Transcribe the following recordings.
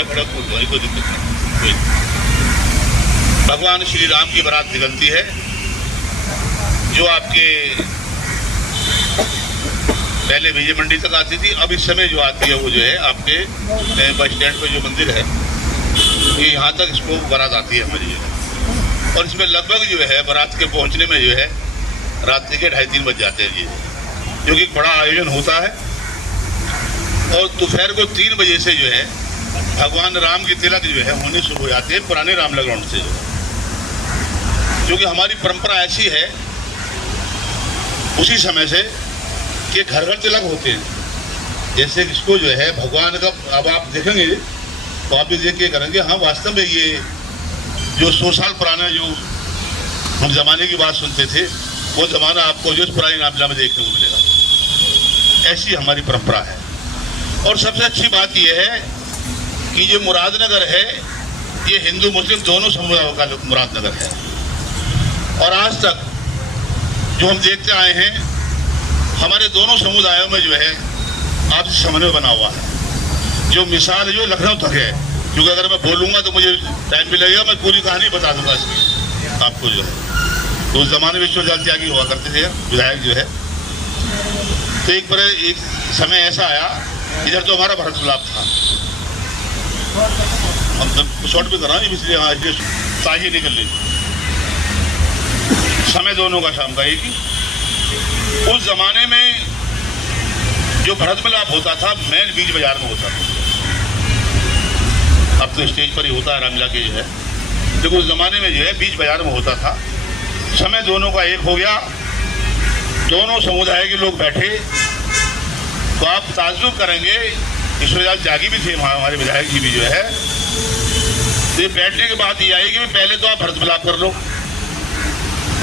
मैं खड़ा हूँ, कोई दिक्कत नहीं। भगवान श्री राम की बारात निकलती है, जो आपके पहले विजय मंडी तक आती थी, अब इस समय जो आती है वो जो है आपके बस स्टैंड पे जो मंदिर है, ये यहाँ तक इसको बारात आती है हमारी जो। और इसमें लगभग जो है बारात के पहुँचने में जो है रात्रि के 2:30-3 बज जाते हैं जी, जो कि बड़ा आयोजन होता है। और दोपहर को 3 बजे से जो है भगवान राम की तिलक जो है होने शुरू हो जाते हैं पुराने रामला ग्राउंड से, जो कि हमारी परंपरा ऐसी है उसी समय से कि घर घर तिलक होते हैं। जैसे इसको जो है भगवान का, अब आप देखेंगे तो आप भी देख के करेंगे, हाँ वास्तव में ये जो 100 साल पुराना जो हम जमाने की बात सुनते थे, वो जमाना आपको जो पुरानी रामलीला में देखने को मिलेगा। ऐसी हमारी परंपरा है। और सबसे अच्छी बात यह है कि ये मुरादनगर है, ये हिंदू मुस्लिम दोनों समुदायों का मुरादनगर है। और आज तक जो हम देखते आए हैं, हमारे दोनों समुदायों में जो है आपसी समन्वय बना हुआ है। जो मिसाल जो लखनऊ तक है, क्योंकि अगर मैं बोलूँगा तो मुझे टाइम भी लगेगा, मैं पूरी कहानी बता दूंगा इसकी आपको जो है। तो उस जमाने में विश्वनाथ त्यागी हुआ करते थे विधायक जो है। तो एक समय ऐसा आया, इधर तो हमारा भरत मिलाप था, हम शॉर्ट भी कर रहा हूँ इसलिए, हाँ इसलिए ताही निकल ली, समय दोनों का शाम का एक ही। उस जमाने में जो भरत मिलाप होता था मेन बीच बाजार में होता था, अब तो स्टेज पर ही होता है रामलीला के जो है, लेकिन उस जमाने में जो है बीच बाजार में होता था। समय दोनों का एक हो गया, दोनों समुदाय के लोग बैठे, तो आप ताज्जुब करेंगे, विश्वनाथ त्यागी भी थे हमारे विधायक जी भी जो है। तो बैठने के बाद ये आएगी कि पहले तो आप भरत मिलाप कर लो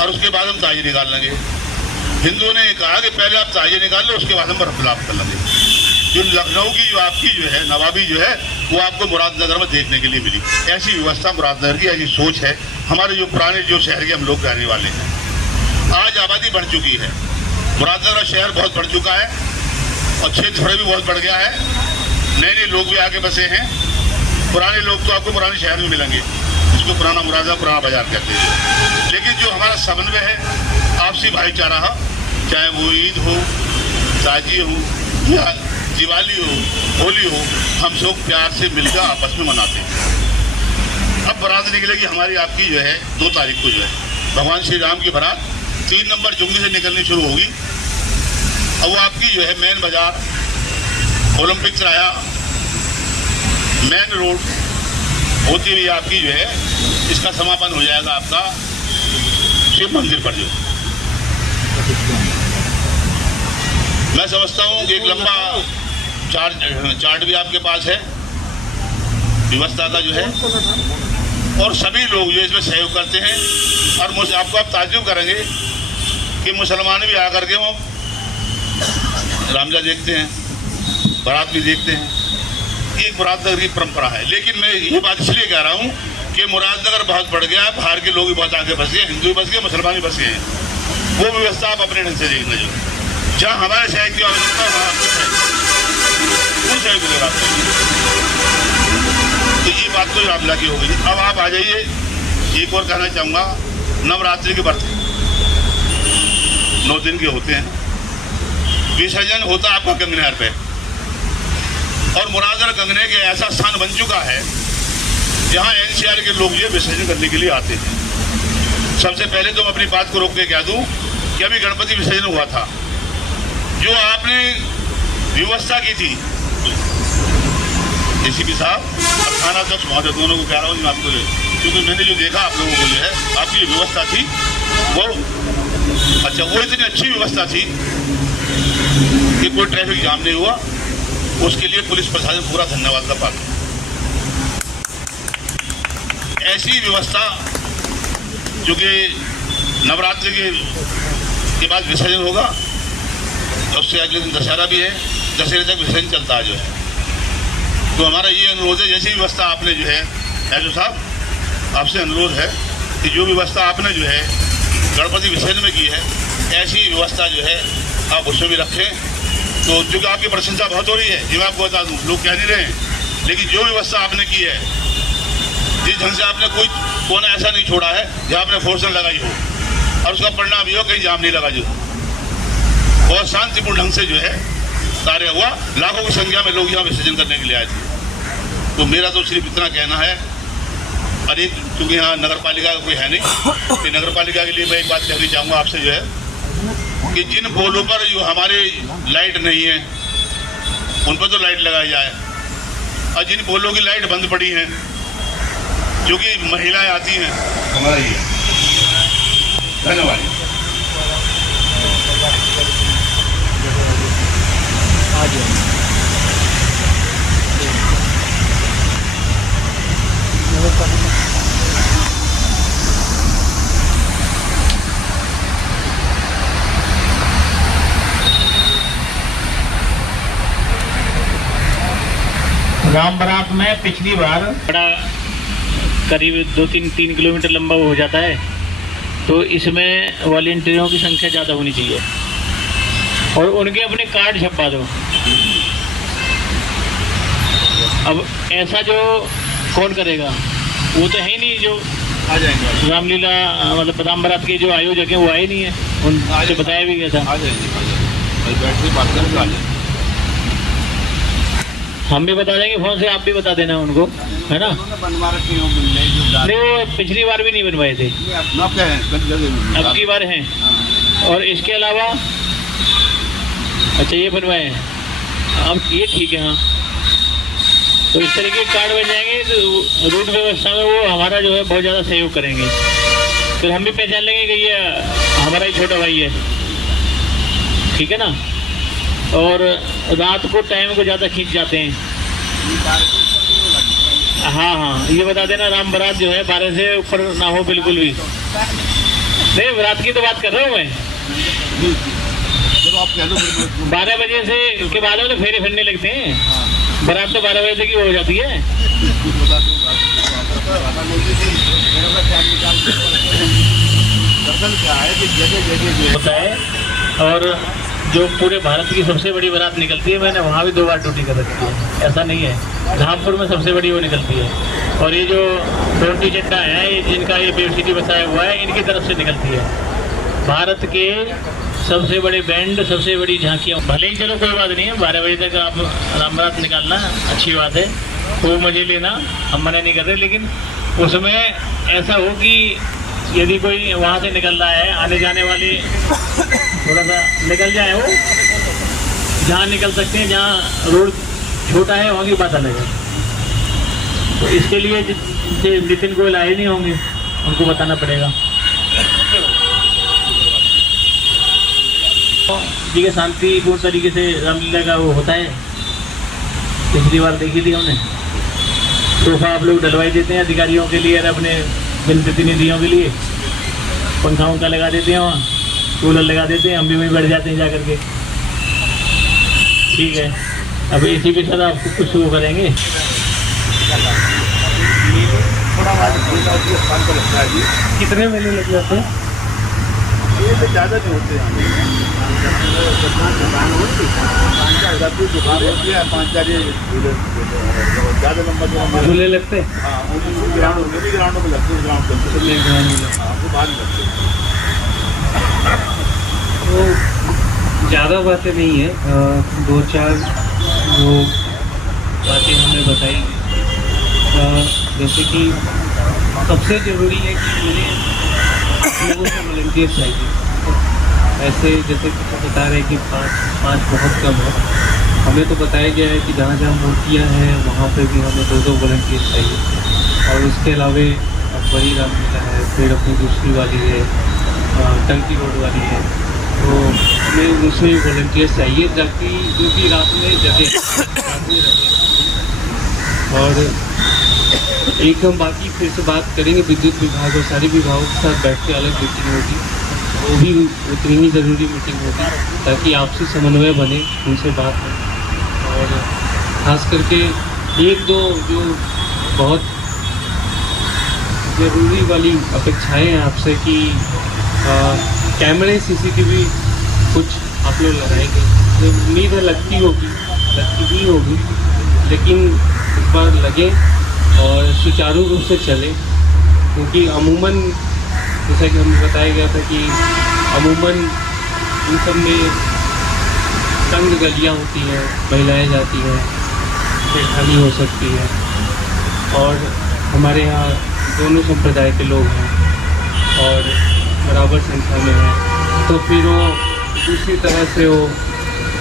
और उसके बाद हम ताजी निकाल लेंगे। हिंदुओं ने कहा कि पहले आप ताजी निकाल लो, उसके बाद हम भरत मिलाप कर लेंगे। जो लखनऊ की जो आपकी जो है नवाबी जो है, वो आपको मुरादनगर में देखने के लिए मिली। ऐसी व्यवस्था मुरादनगर की, ऐसी सोच है। हमारे जो पुराने जो शहर के हम लोग रहने वाले हैं, आज आबादी बढ़ चुकी है, मुरादनगर शहर बहुत बढ़ चुका है और क्षेत्रफल भी बहुत बढ़ गया है। नए नए लोग भी आके बसे हैं। पुराने लोग तो आपको पुराने शहर में मिलेंगे, जिसको पुराना मुरादा पुराना बाजार कहते हैं। लेकिन जो हमारा समन्वय है, आपसी भाईचारा, चाहे वो ईद हो, ताजी हो या दिवाली हो, होली हो, हम सब प्यार से मिलकर आपस में मनाते हैं। अब बारात निकलेगी हमारी आपकी जो है 2 तारीख को जो है भगवान श्री राम की बारात 3 नंबर जुगनी से निकलनी शुरू होगी। अब वो आपकी जो है मेन बाजार, ओलंपिक चौराहा, मेन रोड होती हुई आपकी जो है इसका समापन हो जाएगा आपका शिव मंदिर पर। जो मैं समझता हूँ कि एक लंबा चार्ट भी आपके पास है व्यवस्था का जो है, और सभी लोग जो इसमें सहयोग करते हैं। और आपको आप ताज्जुब करेंगे कि मुसलमान भी आकर के वो रामलीला देखते हैं, बारात भी देखते हैं। ये मुरादनगर की परंपरा है। लेकिन मैं ये बात इसलिए कह रहा हूँ कि मुरादनगर बहुत बढ़ गया है, बाहर के लोग भी बहुत आगे बस गए, हिंदू भी बस गए, मुसलमान भी बस गए हैं। वो व्यवस्था आप अपने ढंग से देखना, जो जहाँ हमारे शहर की आवश्यकता है उन शहर को जरा। तो ये बात तो रामलीला की हो गई। अब आप आ जाइए, एक और कहना चाहूँगा, नवरात्रि के व्रत 9 दिन के होते हैं। विसर्जन होता आपका गंगनहर पे, और मुरादनगर गंगने के ऐसा स्थान बन चुका है जहाँ NCR के लोग ये विसर्जन करने के लिए आते हैं। सबसे पहले तो मैं अपनी बात को रोक के कह दूँ कि अभी गणपति विसर्जन हुआ था, जो आपने व्यवस्था की थी DCP साहब और थाना अध्यक्ष महोदय, दोनों को कह रहा हूँ आपको, क्योंकि मैंने जो देखा आप लोगों को जो है आपकी व्यवस्था थी वो अच्छा, वो इतनी अच्छी व्यवस्था थी कि कोई ट्रैफिक जाम नहीं हुआ। उसके लिए पुलिस प्रशासन पूरा धन्यवाद का पात्र। ऐसी व्यवस्था जो कि नवरात्रि के बाद विसर्जन होगा, उससे अगले दिन दशहरा भी है, दशहरे तक विसर्जन चलता है जो है। तो हमारा ये अनुरोध है, जैसी व्यवस्था आपने जो है जो साहब आपसे अनुरोध है कि जो व्यवस्था आपने जो है गणपति विसर्जन में की है, ऐसी व्यवस्था जो है आप उसमें भी रखें। तो चूँकि आपकी प्रशंसा बहुत हो रही है, जी मैं आपको बता दूँ, लोग कह नहीं रहे हैं लेकिन जो व्यवस्था आपने की है, जिस ढंग से आपने कोई कोना ऐसा नहीं छोड़ा है जहाँ आपने फोर्सन लगाई हो और उसका परिणाम ये हो कहीं जाम नहीं लगा, जो बहुत शांतिपूर्ण ढंग से जो है कार्य हुआ। लाखों की संख्या में लोग यहाँ विसर्जन करने के लिए आए थे। तो मेरा तो सिर्फ इतना कहना है, और एक क्योंकि यहाँ नगर पालिका का कोई है नहीं, कि नगर पालिका के लिए मैं एक बात कहना चाहूँगा आपसे जो है कि जिन पोलों पर जो हमारे लाइट नहीं है उन पर तो लाइट लगाई जाए, और जिन पोलों की लाइट बंद पड़ी हैं क्योंकि महिलाएं आती हैं हमारा ये धन्यवाद। राम बारात में पिछली बार बड़ा करीब 2-3 किलोमीटर लंबा हो जाता है, तो इसमें वॉलंटियरों की संख्या ज़्यादा होनी चाहिए और उनके अपने कार्ड छपवा दो। अब ऐसा जो कौन करेगा, वो तो है ही नहीं। जो आ जाएंगे रामलीला मतलब राम बारात के जो आयोजक हैं वो आए नहीं है, उनसे बताया भी गया था। आ जाएंगे, हम भी बता देंगे फ़ोन से, आप भी बता देना उनको, है ना। बनवा रखे हो नहीं, वो पिछली बार भी नहीं बनवाए थे, अब की बार हैं। और इसके अलावा अच्छा ये बनवाए हैं हम, ये ठीक है। हाँ, तो इस तरीके के कार्ड बन जाएंगे तो रूट व्यवस्था में वो हमारा जो है बहुत ज़्यादा सहयोग करेंगे। फिर हम भी पहचान लेंगे कि ये हमारा ही छोटा भाई है, ठीक है ना। और रात को टाइम को ज़्यादा खींच जाते हैं। हाँ, ये बता देना राम बारात जो है 12 से ऊपर ना हो बिल्कुल भी। नहीं, बारात की तो बात कर रहा हूँ मैं। 12 बजे से के बाद में तो फेरे फिरने लगते हैं। बारात तो 12 बजे तक ही हो जाती है। होता है, और जो पूरे भारत की सबसे बड़ी बारात निकलती है, मैंने वहाँ भी 2 बार ड्यूटी कर रखी है, ऐसा नहीं है। धामपुर में सबसे बड़ी वो निकलती है, और ये जो टोंटी चड्डा है जिनका ये बेवसिटी बसाया हुआ है, इनकी तरफ से निकलती है। भारत के सबसे बड़े बैंड, सबसे बड़ी झांकियाँ, भले ही चलो कोई बात नहीं है, 12 बजे तक आप राम बारात निकालना अच्छी बात है, खूब मज़े लेना, हम मना नहीं कर रहे। लेकिन उसमें ऐसा हो कि यदि कोई वहाँ से निकल रहा है, आने जाने वाले थोड़ा सा निकल जाए, वो जहाँ निकल सकते हैं, जहाँ रोड छोटा है वहाँ की बात अलग है। तो इसके लिए जिनसे नितिन गोयल आए नहीं होंगे उनको बताना पड़ेगा। ठीक है, शांतिपूर्ण तरीके से रामलीला का वो होता है। पिछली बार देखी थी हमने, सोफा आप लोग डलवाई देते हैं अधिकारियों के लिए और अपने जनप्रतिनिधियों के लिए, पंखा उंखा लगा देते हैं, वहाँ कूलर लगा देते हैं, हम भी वहीं बैठ जाते हैं जा करके। ठीक है, अब इसी के साथ आपको कुछ वो करेंगे। कितने महीने लग जाते हैं? ये तो ज़्यादा नहीं होते हैं, ज़्यादा लंबा झूले लगते हैं। हाँ, ग्राउंडों में लगते हैं, ग्राउंड लगते हैं। तो ज़्यादा बातें नहीं है, 2-4 वो बातें हमने बताई। जैसे कि सबसे ज़रूरी है कि मुझे लोगों से वॉलंटियर चाहिए। ऐसे जैसे बता रहे हैं कि 5 बहुत कम है, हमें तो बताया गया है कि जहाँ जहाँ मूर्तियाँ हैं वहाँ पे भी हमें 2-2 वॉलंटियर चाहिए। और उसके अलावा बड़ी रामलीला है, फिर अपनी दूसरी वाली है, टंकी रोड वाली है, तो हमें उसमें वॉलंटियर चाहिए ताकि जो कि रात में जगह रात में रहे। और एक हम बाकी फिर से बात करेंगे विद्युत विभाग और सारे विभागों के साथ बैठ के अलग मीटिंग होगी, वो भी उतनी ही ज़रूरी मीटिंग होगी ताकि आपसी समन्वय बने, उनसे बात हो। और ख़ास करके 1-2 जो बहुत ज़रूरी वाली अपेक्षाएं हैं आपसे कि कैमरे CCTV कुछ आप लोग लगाएंगे, तो उम्मीद है लगती भी होगी, लेकिन इस बार लगे और सुचारू रूप से चले, क्योंकि अमूमन जैसा कि हमें बताया गया था कि अमूमन इन सब में तंग गलियाँ होती हैं, महिलाएं जाती हैं, छेड़खानी हो सकती है, और हमारे यहाँ दोनों संप्रदाय के लोग हैं और बराबर संख्या में हैं, तो फिर वो दूसरी तरह से वो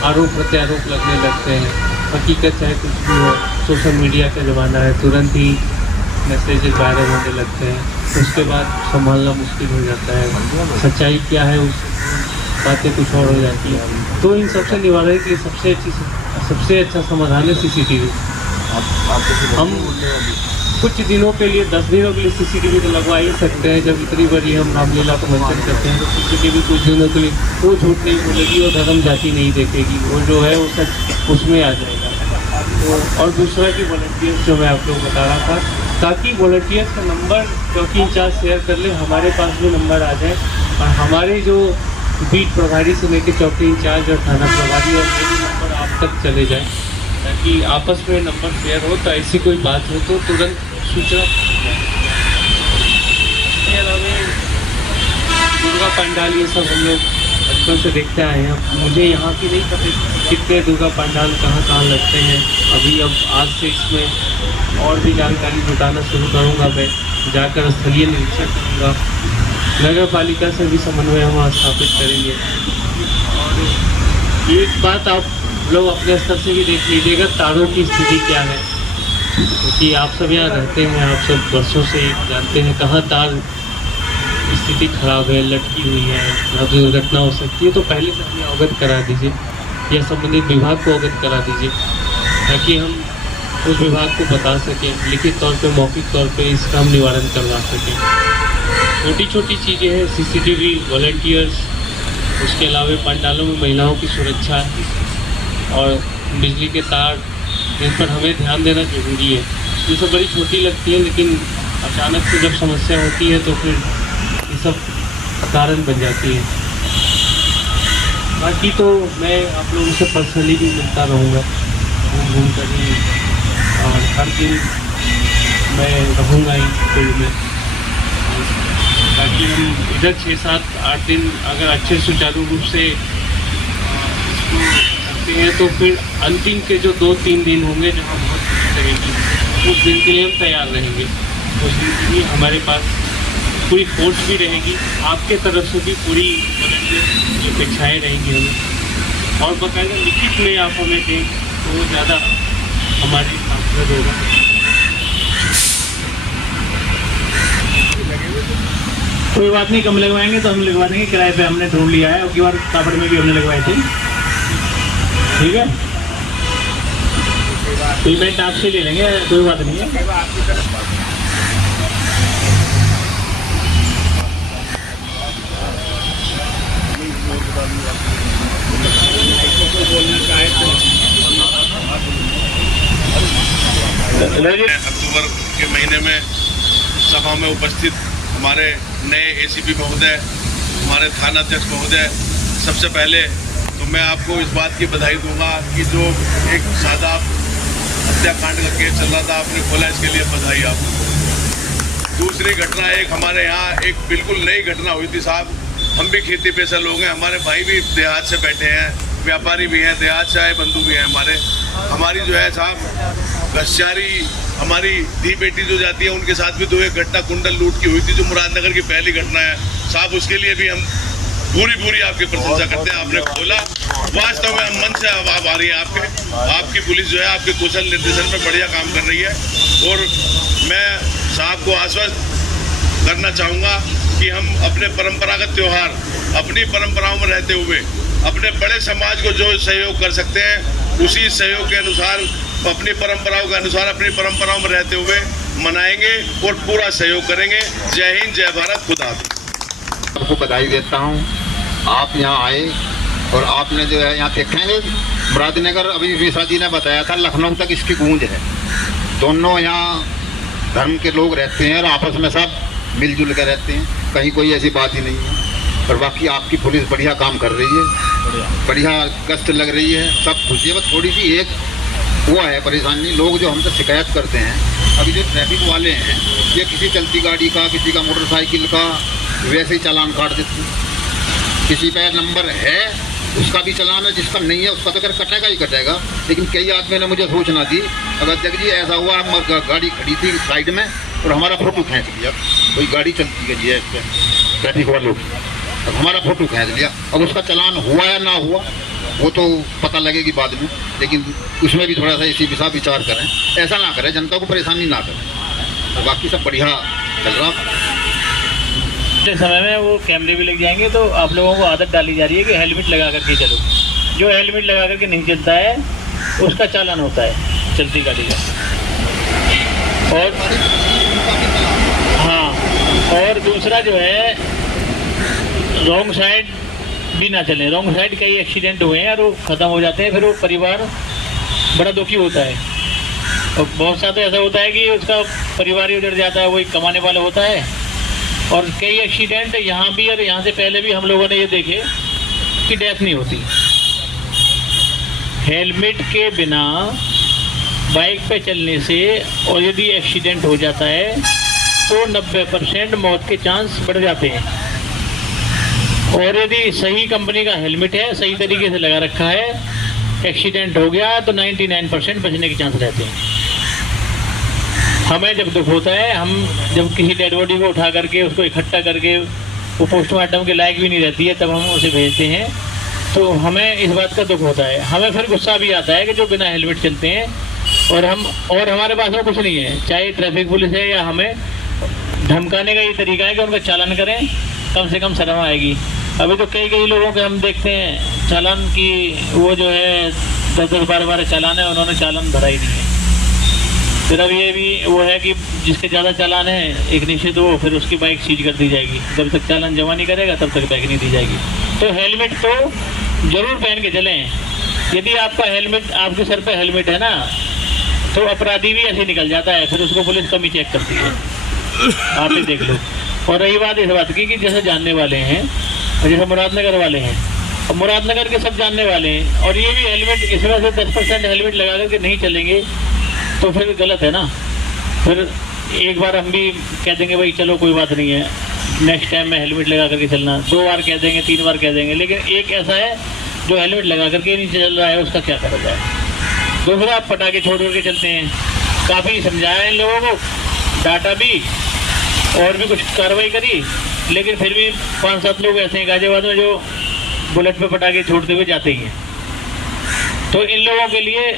आरोप प्रत्यारोप लगने लगते हैं। हकीकत चाहे कुछ भी हो, सोशल मीडिया का ज़माना है, तुरंत ही मैसेजेस वायरल होने लगते हैं, तो उसके बाद संभालना मुश्किल हो जाता है। सच्चाई क्या है उस बातें कुछ और हो जाती है। तो इन सबसे निवारण के लिए सबसे अच्छा समाधान है CCTV। हम कुछ दिनों के लिए 10 दिनों के लिए CCTV तो लगवा ही सकते हैं। जब इतनी बड़ी हम रामलीला को मंचन करते हैं तो CCTV कुछ दिनों के लिए वो झूठ नहीं बोलेगी, वो धर्म जाति नहीं देखेगी, वो जो है वो सच उसमें आ जाएगा। तो और दूसरा कि वॉलंटियर्स जो मैं आप लोग बता रहा था, ताकि वॉलंटियर्स का नंबर चौकी इंचार्ज शेयर कर ले, हमारे पास भी नंबर आ जाए और हमारे जो बीट प्रभारी से लेकर चौकी इंचार्ज और थाना प्रभारी और मेरे नंबर आप तक चले जाए, ताकि आपस में नंबर शेयर हो, तो ऐसी कोई बात हो तो तुरंत सूचना। इसके अलावा दुर्गा पंडाल ये सब हम लोग बचपन से देखते आए हैं। मुझे यहाँ की नहीं पता कितने दुर्गा पंडाल कहाँ लगते हैं। अब आज से इसमें और भी जानकारी जुटाना शुरू करूँगा। मैं जाकर स्थलीय निरीक्षण करूँगा, नगर पालिका से भी समन्वय हम स्थापित करेंगे। और एक बात आप लोग अपने स्तर से भी देख लीजिएगा, तारों की स्थिति क्या है, क्योंकि आप सब यहाँ रहते हैं, आप सब वर्षों से जानते हैं कहाँ तार स्थिति खराब है, लटकी हुई है, यहाँ दुर्घटना हो सकती है। तो पहले से हमें अवगत करा दीजिए या संबंधित विभाग को अवगत करा दीजिए, ताकि हम उस विभाग को बता सकें, लिखित तौर पे मौखिक तौर पे इसका हम निवारण करवा सकें। छोटी छोटी चीज़ें हैं, CCTV, वॉलंटियर्स, उसके अलावा पंडालों में महिलाओं की सुरक्षा और बिजली के तार, इन पर हमें ध्यान देना जरूरी है। ये सब बड़ी छोटी लगती है, लेकिन अचानक से जब समस्या होती है तो फिर ये सब कारण बन जाती है। बाकी तो मैं आप लोगों से पर्सनली भी मिलता रहूँगा, घूम कर ही, और हर दिन मैं रहूँगा ही फील्ड में, ताकि हम इधर 6, 7, 8 दिन अगर अच्छे सुचारू रूप से हैं तो फिर अंतिम के जो 2-3 दिन होंगे जहाँ बहुत भीड़ रहेगी, उस दिन के लिए हम तैयार रहेंगे। उस दिन के लिए हमारे पास पूरी फोर्स भी रहेगी, आपके तरफ से भी पूरी जो अपेक्षाएँ रहेंगी हमें, और बाकायदा लिखित में आप हमें दें तो वो ज़्यादा हमारे साथ होगा। कोई बात नहीं, कम लगवाएंगे तो हम लगवा देंगे, किराए पे हमने ढूंढ लिया है। अब की बार कापड़ में भी हमने लगवाए थे, ठीक है। पेमेंट आपसे ले लेंगे, कोई बात नहीं है। अक्टूबर के महीने में सभा में उपस्थित हमारे नए ACP महोदय, हमारे थानाध्यक्ष महोदय, सबसे पहले तो मैं आपको इस बात की बधाई दूंगा कि जो एक सादा हत्याकांड का केस चल रहा था आपने खोला, इसके लिए बधाई आपको। दूसरी घटना एक हमारे यहाँ एक बिल्कुल नई घटना हुई थी साहब। हम भी खेती पेशा लोग हैं, हमारे भाई भी देहात से बैठे हैं, व्यापारी भी हैं, देहात से आए बंधु भी हैं हमारी जो है साहब घसियारी, हमारी धी बेटी जो जाती है उनके साथ भी 2 एक घटना कुंडल लूट की हुई थी, जो मुरादनगर की पहली घटना है साहब। उसके लिए भी हम पूरी आपकी प्रशंसा करते हैं। आपने खोला, वास्तव में हम मन से आभारी हैं आपकी पुलिस जो है आपके कुशल निर्देशन में बढ़िया काम कर रही है। और मैं साहब को आश्वस्त करना चाहूँगा कि हम अपने परंपरागत त्यौहार, अपनी परंपराओं में रहते हुए अपने बड़े समाज को जो सहयोग कर सकते हैं उसी सहयोग के अनुसार, अपनी परंपराओं के अनुसार, अपनी परंपराओं में रहते हुए मनाएंगे और पूरा सहयोग करेंगे। जय हिंद, जय भारत, खुदा हाफिज़। आपको बधाई देता हूँ, आप यहाँ आए और आपने जो है यहाँ देखेंगे मुरादनगर, अभी विशा जी ने बताया था, लखनऊ तक इसकी गूंज है। दोनों यहाँ धर्म के लोग रहते हैं और आपस में सब मिलजुल कर रहते हैं, कहीं कोई ऐसी बात ही नहीं है। और बाकी आपकी पुलिस बढ़िया काम कर रही है, बढ़िया गश्त लग रही है, सब खुशी है। बस थोड़ी सी एक हुआ है परेशानी। लोग जो हमसे शिकायत करते हैं, अभी जो ट्रैफिक वाले हैं, ये किसी चलती गाड़ी का, किसी का मोटरसाइकिल का वैसे ही चालान काट देते हैं। किसी पे नंबर है उसका भी चालान है, जिसका नहीं है उसका तो अगर कटेगा ही कटेगा। लेकिन कई आदमी ने मुझे सूचना दी, अगर जग जी ऐसा हुआ, हम गाड़ी खड़ी थी साइड में और हमारा फ़ोटो खींच लिया, कोई गाड़ी चलती गई है इस पर ट्रैफिक वालों की, अब हमारा फ़ोटो खींच लिया। अब उसका चालान हुआ या ना हुआ वो तो पता लगेगी बाद में, लेकिन उसमें भी थोड़ा सा इसी विषय विचार करें, ऐसा ना करें, जनता को परेशानी ना करें। तो बाकी सब बढ़िया चल रहा। पिछले समय में वो कैमरे भी लग जाएंगे, तो आप लोगों को आदत डाली जा रही है कि हेलमेट लगा करके चलो। जो हेलमेट लगा करके नहीं चलता है उसका चालान होता है चलती गाड़ी का। और हाँ, और दूसरा जो है रॉन्ग साइड भी ना चलें। रॉन्ग साइड कई एक्सीडेंट हुए हैं और वो ख़त्म हो जाते हैं, फिर वो परिवार बड़ा दुखी होता है। और बहुत सा तो ऐसा होता है कि उसका परिवार ही उजड़ जाता है, वही कमाने वाला होता है। और कई एक्सीडेंट यहाँ भी और यहाँ से पहले भी हम लोगों ने ये देखे कि डेथ नहीं होती। हेलमेट के बिना बाइक पे चलने से और यदि एक्सीडेंट हो जाता है तो 90% मौत के चांस बढ़ जाते हैं। और यदि सही कंपनी का हेलमेट है, सही तरीके से लगा रखा है, एक्सीडेंट हो गया तो 99% बचने के चांस रहते हैं। हमें जब दुख होता है, हम जब किसी डेड बॉडी को उठा करके उसको इकट्ठा करके वो पोस्टमार्टम के लायक भी नहीं रहती है, तब हम उसे भेजते हैं, तो हमें इस बात का दुख होता है। हमें फिर गुस्सा भी आता है कि जो बिना हेलमेट चलते हैं और हमारे पास में कुछ नहीं है, चाहे ट्रैफिक पुलिस है या हमें धमकाने का ये तरीका है कि उनका चालान करें, कम से कम शर्म आएगी। अभी तो कई लोगों के हम देखते हैं चालान की वो जो है 10-10, 12-12 चालान है, उन्होंने चालान भरा ही नहीं है। फिर अब ये भी वो है कि जिसके ज़्यादा चालान है एक निश्चित वो फिर उसकी बाइक सीज कर दी जाएगी। जब तक चालान जमा नहीं करेगा तब तक बाइक नहीं दी जाएगी। तो हेलमेट तो ज़रूर पहन के चलें। यदि आपका हेलमेट, आपके सर पे हेलमेट है ना, तो अपराधी भी ऐसे निकल जाता है, फिर उसको पुलिस कम ही चेक करती है। आप ही देख लो। और रही बात इस बात की कि जैसे जानने वाले हैं, जैसे मुरादनगर वाले हैं, और मुरादनगर के सब जानने वाले हैं, और ये भी हेलमेट इस वजह से 10% हेलमेट लगा करके नहीं चलेंगे तो फिर गलत है ना। फिर एक बार हम भी कह देंगे भाई चलो कोई बात नहीं है, नेक्स्ट टाइम में हेलमेट लगा करके चलना, 2 बार कह देंगे, 3 बार कह देंगे, लेकिन एक ऐसा है जो हेलमेट लगा करके नहीं चल रहा है, उसका क्या करा जाए। दूसरा, आप पटाखे छोड़ करके चलते हैं। काफ़ी समझाया इन लोगों को, डाटा भी और भी कुछ कार्रवाई करी, लेकिन फिर भी 5-7 लोग ऐसे हैं गाजियाबाद में जो बुलेट पे पटाखे छोड़ते हुए जाते ही हैं। तो इन लोगों के लिए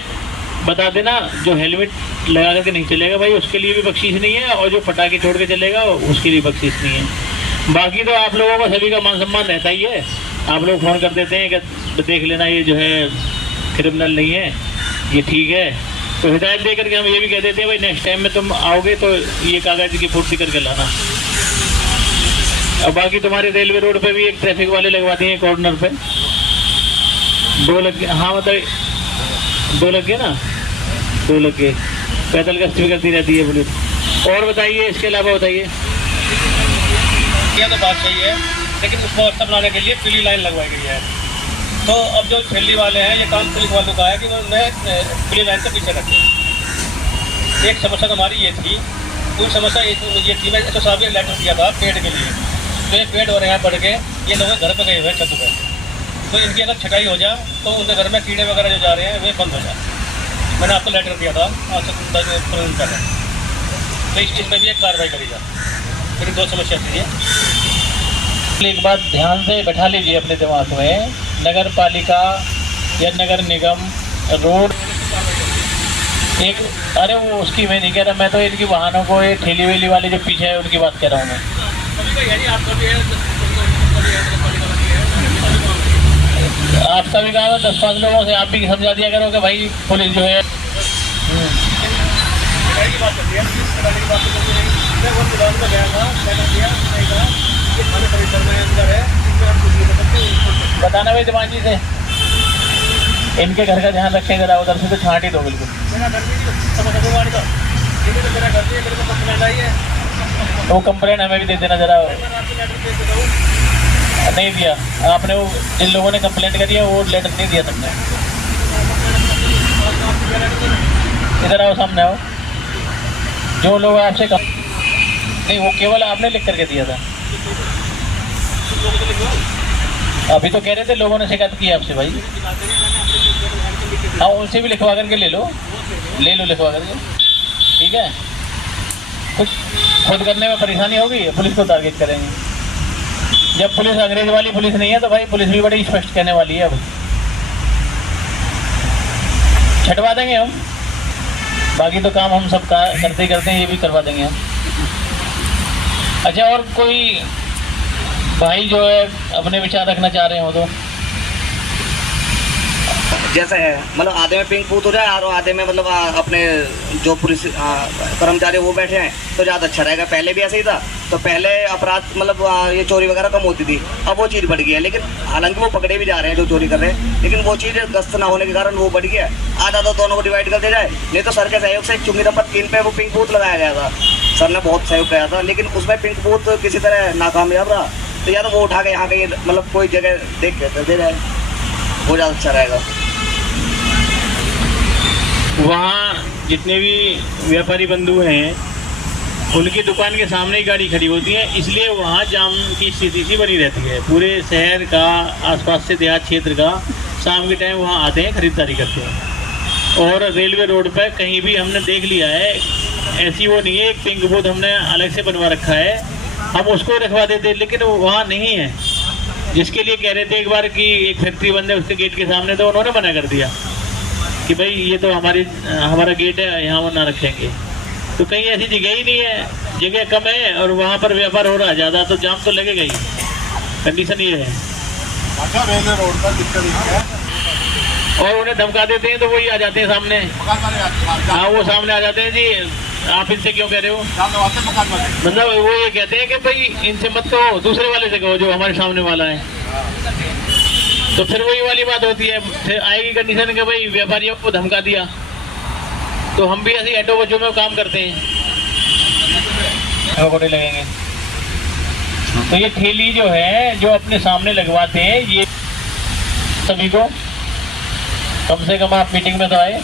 बता देना, जो हेलमेट लगा करके नहीं चलेगा भाई उसके लिए भी बख्शीश नहीं है, और जो पटाखे छोड़ के चलेगा उसके लिए बख्शीश नहीं है। बाकी तो आप लोगों का सभी का मान सम्मान रहता ही है। आप लोग फ़ोन कर देते हैं कि देख लेना ये जो है क्रिमिनल नहीं है, ये ठीक है, तो हिदायत दे करके हम ये भी कह देते हैं भाई नेक्स्ट टाइम में तुम आओगे तो ये कागज़ की पूर्ति करके लाना। और बाकी तुम्हारे रेलवे रोड पे भी एक ट्रैफिक वाले लगवा दिए कॉर्नर पे, 2 लग गए। हाँ मतलब 2 लग गए ना, 2 लग गए। पैदल गश्त भी करती रहती है पुलिस। और बताइए, इसके अलावा बताइए। ये तो बात सही है, लेकिन उसको अच्छा बनाने के लिए पीली लाइन लगवाई गई है। तो अब जो ठेली वाले हैं, ये काम पुलिस वालों का है कि उन्हें पीली लाइन से पीछे रखें। एक समस्या हमारी ये थी, कोई समस्या ये थी, मैं तो साहब लेटर दिया था पेड़ के लिए, तो ये पेड़ हो रहे हैं बढ़ के, ये लोग घर पर गए हुए छत पर, तो इनकी अगर छटाई हो जाए तो उनके घर में कीड़े वगैरह जो जा रहे हैं वे बंद हो जाए। मैंने आपको लेटर दिया था आज से 10 दिन पहले, तो इस चीज़ में भी एक कार्रवाई करी जाए। मेरी 2 समस्या थी। एक बात ध्यान से बैठा लीजिए अपने दिमाग में, नगर पालिका या नगर निगम रोड एक, अरे वो उसकी मैं नहीं कह रहा, मैं तो इनकी वाहनों को, ये ठेली वेली वाले जो पीछे है उनकी बात कर रहा हूँ मैं। आपका भी काम है 10-5 लोगों से आप भी समझा दिया करो कि भाई पुलिस जो है बताना भाई दिमाग जी से, इनके घर का ध्यान रखें जरा, उधर से तो छांट ही दो बिल्कुल। वो कंप्लेंट हमें भी दे देना जरा। नहीं दिया आपने, वो जिन लोगों ने कंप्लेंट करी है वो लेटर नहीं दिया तुमने। इधर आओ, सामने आओ। जो लोग आपसे नहीं, वो केवल आपने लिख करके दिया था। अभी तो कह रहे थे लोगों ने शिकायत की आपसे भाई। हाँ, उनसे भी लिखवा करके ले लो लिखवा करके, ठीक है। कुछ खुद करने में परेशानी होगी, पुलिस को टारगेट करेंगे। जब पुलिस अंग्रेज वाली पुलिस नहीं है तो भाई पुलिस भी बड़ी स्पष्ट कहने वाली है। अब छटवा देंगे हम, बाकी तो काम हम सब करते ही करते हैं, ये भी करवा देंगे हम। अच्छा, और कोई भाई जो है अपने विचार रखना चाह रहे हो तो? जैसे है मतलब आधे में पिंक बूथ हो जाए और आधे में मतलब अपने जो पुलिस कर्मचारी वो बैठे हैं तो ज़्यादा अच्छा रहेगा। पहले भी ऐसे ही था, तो पहले अपराध मतलब ये चोरी वगैरह कम होती थी, अब वो चीज़ बढ़ गई है। लेकिन हालांकि वो पकड़े भी जा रहे हैं जो चोरी कर रहे हैं, लेकिन वो चीज़ गश्त ना होने के कारण वो बढ़ गया। आधा तो दोनों को डिवाइड कर दिया जाए, नहीं तो सर के सहयोग से चुंगी नंबर 3 पे वो पिंक बूथ लगाया गया था। सर ने बहुत सहयोग किया था, लेकिन उसमें पिंक बूथ किसी तरह नाकामयाब रहा। तो या तो वो उठा के यहाँ के मतलब कोई जगह देख के दे जाए, वो ज़्यादा अच्छा रहेगा। वहाँ जितने भी व्यापारी बंधु हैं उनकी दुकान के सामने ही गाड़ी खड़ी होती है, इसलिए वहाँ जाम की स्थिति सी बनी रहती है। पूरे शहर का, आसपास से देहात क्षेत्र का शाम के टाइम वहाँ आते हैं, खरीदारी करते हैं। और रेलवे रोड पर कहीं भी हमने देख लिया है, ऐसी वो नहीं है। एक पिंक बूथ हमने अलग से बनवा रखा है, हम उसको रखवा देते, लेकिन वहाँ नहीं है। जिसके लिए कह रहे थे एक बार कि एक फैक्ट्री बंद है उसके गेट के सामने, तो उन्होंने मना कर दिया कि भाई ये तो हमारा गेट है, यहाँ वो ना रखेंगे। तो कहीं ऐसी जगह ही नहीं है, जगह कम है और वहाँ पर व्यापार हो रहा है ज़्यादा, तो जाम तो लगेगा ही। कंडीशन ये है। रेलवे रोड पर दिक्कत है और उन्हें धमका देते हैं तो वही आ जाते हैं सामने। हाँ, वो सामने आ जाते हैं, जी आप इनसे क्यों कह रहे हो? मतलब वो ये कहते हैं कि भाई इनसे मत कहो, दूसरे वाले से कहो जो हमारे सामने वाला है। तो फिर वही वाली बात होती है, फिर आएगी कंडीशन कि भाई व्यापारियों को धमका दिया। तो हम भी ऐसे ऑटो बच्चों में काम करते हैं, कोटे लगेंगे। तो ये ठेली जो है जो अपने सामने लगवाते हैं, ये सभी को कम से कम आप मीटिंग में तो आए,